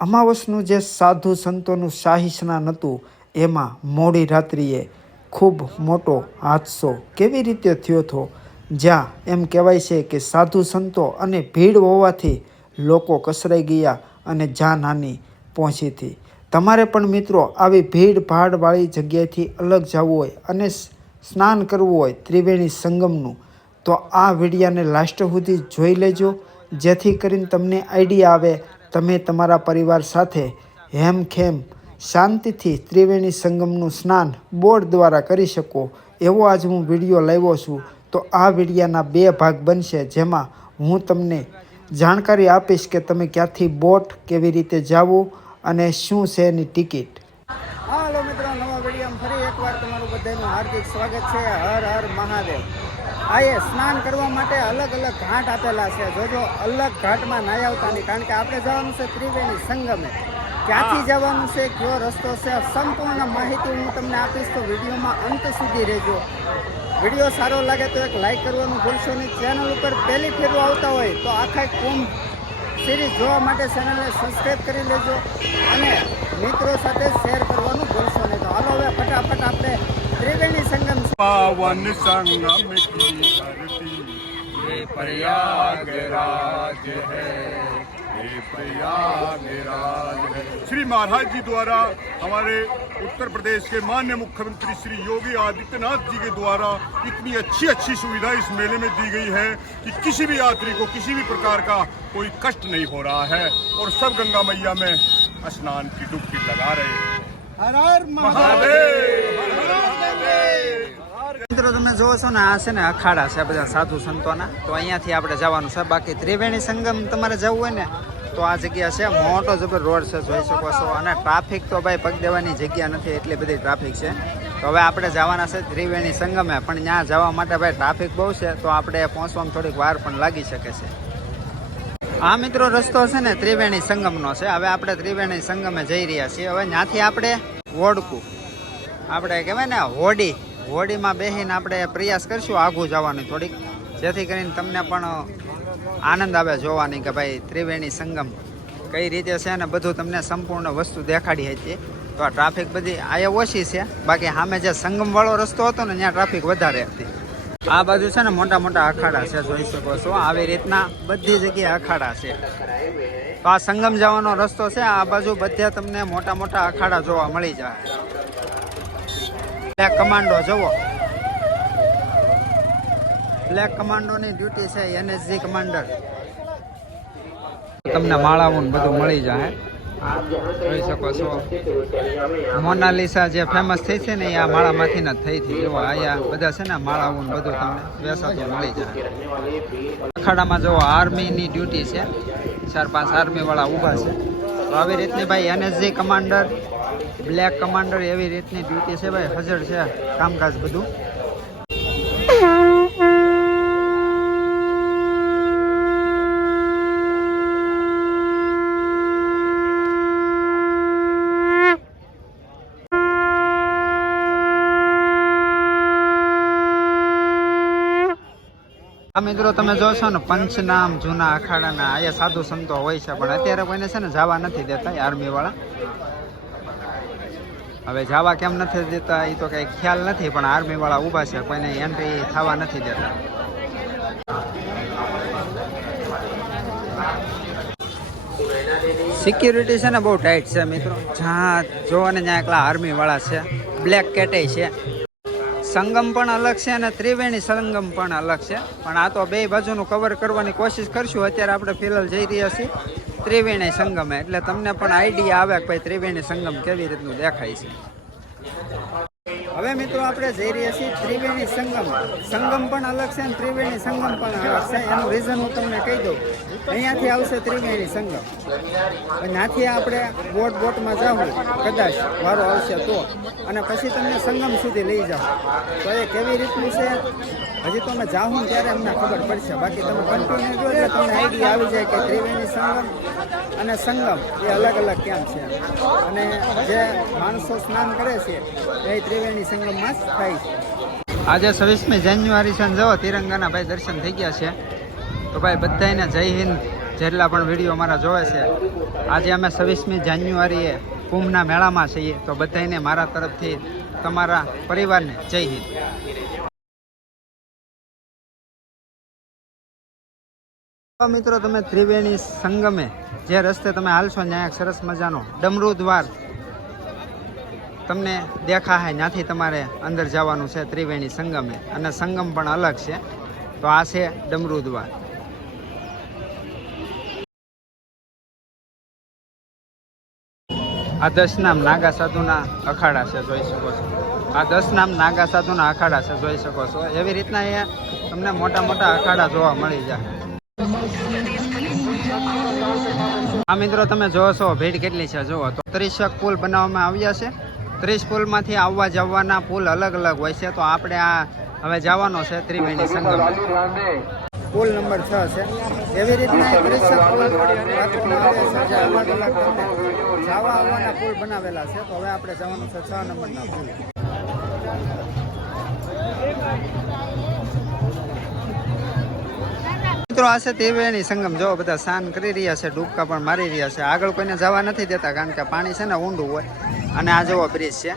અમાવસનું જે સાધુ સંતોનું શાહી સ્નાન હતું એમાં મોડી રાત્રિએ ખૂબ મોટો હાદસો કેવી રીતે થયો હતો? જ્યાં એમ કહેવાય છે કે સાધુ સંતો અને ભીડ હોવાથી લોકો કસરાઈ ગયા અને જાનહાની પહોંચી હતી. તમારે પણ મિત્રો આવી ભીડ ભાડવાળી જગ્યાએથી અલગ જવું હોય અને સ્નાન કરવું હોય ત્રિવેણી સંગમનું, તો આ વિડીયાને લાસ્ટ સુધી જોઈ લેજો, જેથી કરીને તમને આઈડિયા આવે તમે તમારા પરિવાર સાથે હેમખેમ શાંતિથી ત્રિવેણી સંગમનું સ્નાન બોર્ડ દ્વારા કરી શકો. એવો આજ હું વીડિયો લાવ્યો છું. તો આ વિડીયાના બે ભાગ બનશે, જેમાં હું તમને જાણકારી આપીશ કે તમે ક્યાંથી બોટ કેવી રીતે જાવું અને શું છે એની ટિકિટ. હાર્દિક સ્વાગત છે. હર હર મહાદેવ. આ એ સ્નાન કરવા માટે અલગ અલગ ઘાટ આપેલા છે. જોજો અલગ ઘાટમાં નાહી આવતા નહીં કારણ કે આપણે જવાનું છે ત્રિવેણી સંગમે. ક્યાંથી જવાનું છે કયો રસ્તો છે સંપૂર્ણ માહિતી હું તમને આપીશ તો વિડીયોમાં અંત સુધી રહેજો. વીડિયો સારો લાગે તો એક લાઈક કરવાનું ભૂલશો નહીં. ચેનલ ઉપર પહેલી ફેરવા આવતા હોય તો આખા કુંભ સિરીઝ જોવા માટે ચેનલને સબસ્ક્રાઈબ કરી લેજો અને મિત્રો સાથે શેર કરવાનું ભૂલશો નહીં. તો હાલો હવે ફટાફટ આપણે त्रिवेणी संगम पावन संगम की धरती ये प्रयागराज है। श्री महाराज जी द्वारा हमारे उत्तर प्रदेश के मान्य मुख्यमंत्री श्री योगी आदित्यनाथ जी के द्वारा इतनी अच्छी अच्छी सुविधा इस मेले में दी गई है कि किसी भी यात्री को किसी भी प्रकार का कोई कष्ट नहीं हो रहा है और सब गंगा मैया में स्नान की डुबकी लगा रहे हैं। हर हर महादेव મિત્રો, તમે જોવો છો ને, આ છે ને અખાડા છે બધા સાધુ સંતોના. તો અહીંયાથી આપણે જવાનું છે. બાકી ત્રિવેણી સંગમ તમારે જવું હોય ને, તો આ જગ્યા છે. મોટો જબર રોડ છે, જોઈ શકો છો. અને ટ્રાફિક તો ભાઈ પગ દેવાની જગ્યા નથી, એટલી બધી ટ્રાફિક છે. તો હવે આપણે જવાના છે ત્રિવેણી સંગમે. પણ ત્યાં જવા માટે ભાઈ ટ્રાફિક બહુ છે, તો આપણે પહોંચવામાં થોડીક વાર પણ લાગી શકે છે. આ મિત્રો, રસ્તો છે ને ત્રિવેણી સંગમનો છે. હવે આપણે ત્રિવેણી સંગમે જઈ રહ્યા છીએ. હવે ત્યાંથી આપણે વોડકું. આપણે કહેવાય ને, હોડી. હોડીમાં બેસીને આપણે પ્રયાસ કરશું આઘું જવાની થોડીક. જેથી કરીને તમને પણ આનંદ આવે જોવાની કે ભાઈ ત્રિવેણી સંગમ કઈ રીતે છે ને બધું તમને સંપૂર્ણ વસ્તુ દેખાડી હતી. તો આ ટ્રાફિક બધી આયા ઓછી છે. બાકી સામે જે સંગમવાળો રસ્તો હતો ને, ત્યાં ટ્રાફિક વધારે હતી. આ બાજુ છે ને મોટા મોટા અખાડા છે, જોઈ શકો છો. આવી રીતના બધી જગ્યાએ અખાડા છે. તો આ સંગમ જવાનો રસ્તો છે. આ બાજુ બધા તમને મોટા મોટા અખાડા જોવા મળી જાય. બ્લેક કમાન્ડો જુઓ. બ્લેક કમાન્ડોની ડ્યુટી છે એનએસજી કમાન્ડર તમને માળાઓને બધું મળી જાય. જોઈ શકો છો. મોનાલિસા જે ફેમસ થઈ છે ને, એ આ માળામાંથી જ થઈ હતી જો અહીંયા બધા છે ને માળાઓ બધું તમને વેસાતું મળી જાય. અખાડામાં જો આર્મીની ડ્યુટી છે. ચાર પાંચ આર્મી વાળા ઊભા છે. તો આવી રીતની ભાઈ એનએસજી કમાન્ડર બ્લેક કમાન્ડર એવી રીતની ડ્યુટી છે ભાઈ હાજર છે કામકાજ બધું. મિત્રો, તમે જોશો ને, પંચનામ જૂના અખાડાના, અહીંયા સાધુ સંતો હોય છે, પણ અત્યારે કોઈને છે ને જવા નથી દેતા આર્મી વાળા. હવે જવા કેમ નથી દેતા? એ તો કઈ ખ્યાલ નથી, પણ આર્મી વાળા ઊભા છે, કોઈને એન્ટ્રી થવા નથી દેતા. સિક્યુરિટી છે ને બહુ ટાઈટ છે, મિત્રો. જ્યાં જોવો ને ત્યાં એકલા આર્મી વાળા છે. બ્લેક કેટે છે. સંગમ પણ અલગ છે અને ત્રિવેણી સંગમ પણ અલગ છે. પણ આ તો બે બાજુનું કવર કરવાની કોશિશ કરશું. અત્યારે આપણે ફિલહાલ જઈ રહ્યા છીએ. ત્રિવેણી સંગમે. એટલે તમને પણ આઈડિયા આવે કે ભાઈ ત્રિવેણી સંગમ કેવી રીતનું દેખાય છે. હવે મિત્રો આપણે જઈ રહ્યા છીએ ત્રિવેણી સંગમ સંગમ પણ અલગ છે અને ત્રિવેણી સંગમ પણ અલગ છે. એનું રીઝન હું તમને કહી દઉં. અહીંયાથી આવશે ત્રિવેણી સંગમ. ત્યાંથી આપણે બોટ બોટમાં જાઉં. કદાચ વારો આવશે તો. અને પછી તમને સંગમ સુધી લઈ જાઓ તો એ કેવી રીતનું છે? હજી તો અમે જાઉં ત્યારે અમને ખબર પડશે. બાકી તમે કન્ટિન્યુ જો એટલે તમને આઈડિયા આવી જાય કે ત્રિવેણી સંગમ અને સંગમ એ અલગ અલગ કેમ છે. અને જે માણસો સ્નાન કરે છે, એ ત્રિવેણી સંગમમાં જ થાય છે. આજે છવ્વીસમી જાન્યુઆરી છે જવો તિરંગાના ભાઈ દર્શન થઈ ગયા છે. તો ભાઈ બધાને જય હિન્દ જેટલા પણ વીડિયો અમારા જોવે છે. આજે અમે છવ્વીસમી જાન્યુઆરીએ કુંભના મેળામાં છીએ. તો બધાને મારા તરફથી, તમારા પરિવારને જય હિન્દ. મિત્રો, તમે ત્રિવેણી સંગમે જે રસ્તે તમે હાલશો ત્યાં સરસ મજાનો ડમરૂ દ્વાર તમને દેખાય ત્યાંથી તમારે અંદર જવાનું છે ત્રિવેણી સંગમે. અને સંગમ પણ અલગ છે. તો આ છે ડમરૂ દ્વાર. આ દસ નામ નાગા સાધુના અખાડા છે, જોઈ શકો છો. આ દસ નામ નાગા સાધુના અખાડા છે, જોઈ શકો છો. એવી રીતના અહીંયા તમને મોટા મોટા અખાડા જોવા મળી જાય. આ મિત્રો, તમે જોવો છો, ભીડ કેટલી છે? જુઓ તો ત્રીસક પુલ બનાવવામાં આવ્યા છે. ત્રીસ પુલમાંથી આવવા જવાના પુલ અલગ અલગ હોય છે, તો આપણે આ હવે જવાનો છે ત્રિવેણી સંગમ. પુલ નંબર છ છે. એવી રીતના જવા આવવાના પુલ બનાવેલા છે. તો હવે આપણે જવાનું છે છ નંબરના પુલ. મિત્રો, આ છે ત્રિવેણી સંગમ. જો બધા સ્નાન કરી રહ્યા છે, ડૂબકા પણ મારી રહ્યા છે. આગળ કોઈને જવા નથી દેતા, કારણ કે પાણી છે ને ઊંડું હોય. અને આ જેવો બ્રિજ છે.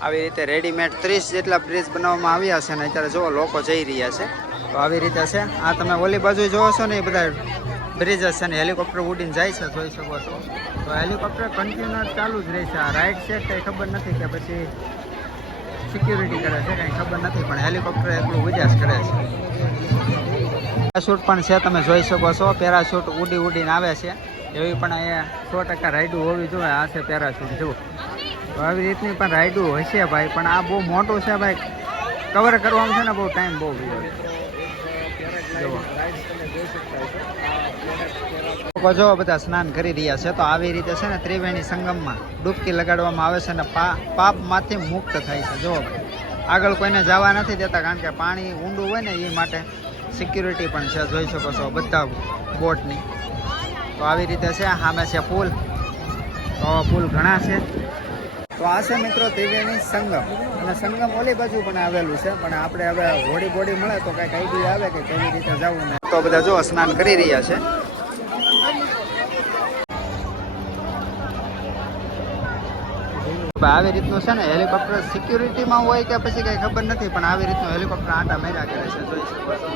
આવી રીતે રેડીમેડ ત્રીસ જેટલા બ્રિજ બનાવવામાં આવ્યા છે ને અત્યારે જુઓ લોકો જઈ રહ્યા છે. તો આવી રીતે છે. આ તમે ઓલી બાજુ જોવો છો ને, એ બધા બ્રિજ છે ને હેલિકોપ્ટર ઉડીને જાય છે, જોઈ શકો છો. તો હેલિકોપ્ટર કન્ટિન્યુઅસ ચાલુ જ રહે છે. આ રાઈટ છે, કંઈ ખબર નથી કે પછી સિક્યુરિટી કરે છે, કંઈ ખબર નથી, પણ હેલિકોપ્ટર એટલું ઉજાસ કરે છે. પેરાશૂટ પણ છે, તમે જોઈ શકો છો. પેરાશૂટ ઉડી ઉડીને આવે છે. એવી પણ અહીંયા સો ટકા રાયડું હોવી જોઈએ. આ છે પેરાશૂટ, જુઓ. આવી રીતની પણ રાઈડું હશે ભાઈ, પણ આ બહુ મોટું છે ભાઈ. કવર કરવામાં છે ને, બહુ ટાઈમ બહુ ગયો જો બધા સ્નાન કરી રહ્યા છે, તો આવી રીતે છે ને, ત્રિવેણી સંગમમાં ડૂબકી લગાડવામાં આવે છે અને પાપમાંથી મુક્ત થાય છે. જો આગળ કોઈને જવા નથી દેતા, કારણ કે પાણી ઊંડું હોય ને, એ માટે સિક્યુરિટી પણ છે, જોઈ શકો છો બધા બોટની. તો આવી રીતે છે સામે છે પુલ. તો પુલ ઘણા છે. તો આ છે મિત્રો ત્રિવેણી સંગમ. અને સંગમ ઓલી બાજુ પણ આવેલું છે, પણ આપણે હવે હોડી બોડી મળે તો કંઈક આઈડિયા આવે કે કેવી રીતે જવું ને. તો બધા જો સ્નાન કરી રહ્યા છે. આવી રીતનું છે ને હેલિકોપ્ટર સિક્યુરિટીમાં હોય કે પછી કઈ ખબર નથી, પણ આવી રીતનું હેલિકોપ્ટર આટા માર્યા કરે છે, જોઈ શકો છો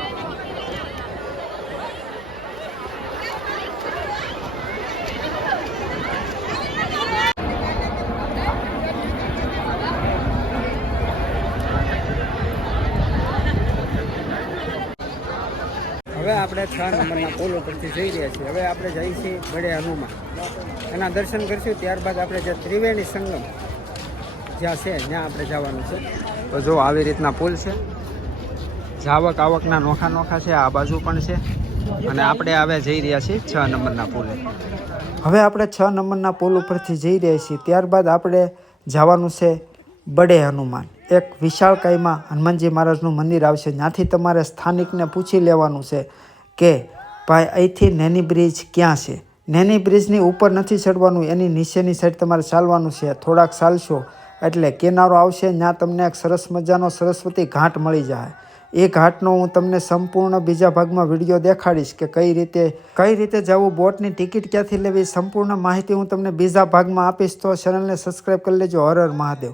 હવે આપણે છ નંબરના પુલ ઉપરથી જઈ રહ્યા છીએ. હવે આપણે જઈએ છીએ બડે હનુમાન. એના દર્શન કરીશું, ત્યારબાદ આપણે જે ત્રિવેણી સંગમ જ્યાં છે, ત્યાં આપણે જવાનું છે. તો જો આવી રીતના પુલ છે. જાવક આવકના નોખા નોખા છે, આ બાજુ પણ છે. અને આપણે હવે જઈ રહ્યા છીએ છ નંબરના પુલે. હવે આપણે છ નંબરના પુલ ઉપરથી જઈ રહ્યા છીએ. ત્યારબાદ આપણે જવાનું છે બડે હનુમાન. એક વિશાળકાયમાં હનુમાનજી મહારાજનું મંદિર આવશે. ત્યાંથી તમારે સ્થાનિકને પૂછી લેવાનું છે કે ભાઈ, અહીંથી નેની બ્રિજ ક્યાં છે? નેની બ્રિજની ઉપર નથી ચડવાનું, એની નીચેની સાઈડ તમારે ચાલવાનું છે. થોડાક ચાલશો એટલે કિનારો આવશે ત્યાં તમને એક સરસ મજાનો સરસ્વતી ઘાટ મળી જાય. એ ઘાટનો હું તમને સંપૂર્ણ બીજા ભાગમાં વીડિયો દેખાડીશ કે કઈ રીતે કઈ રીતે જવું, બોટની ટિકિટ ક્યાંથી લેવી, સંપૂર્ણ માહિતી હું તમને બીજા ભાગમાં આપીશ. તો ચેનલને સબસ્ક્રાઈબ કરી લેજો. હર મહાદેવ.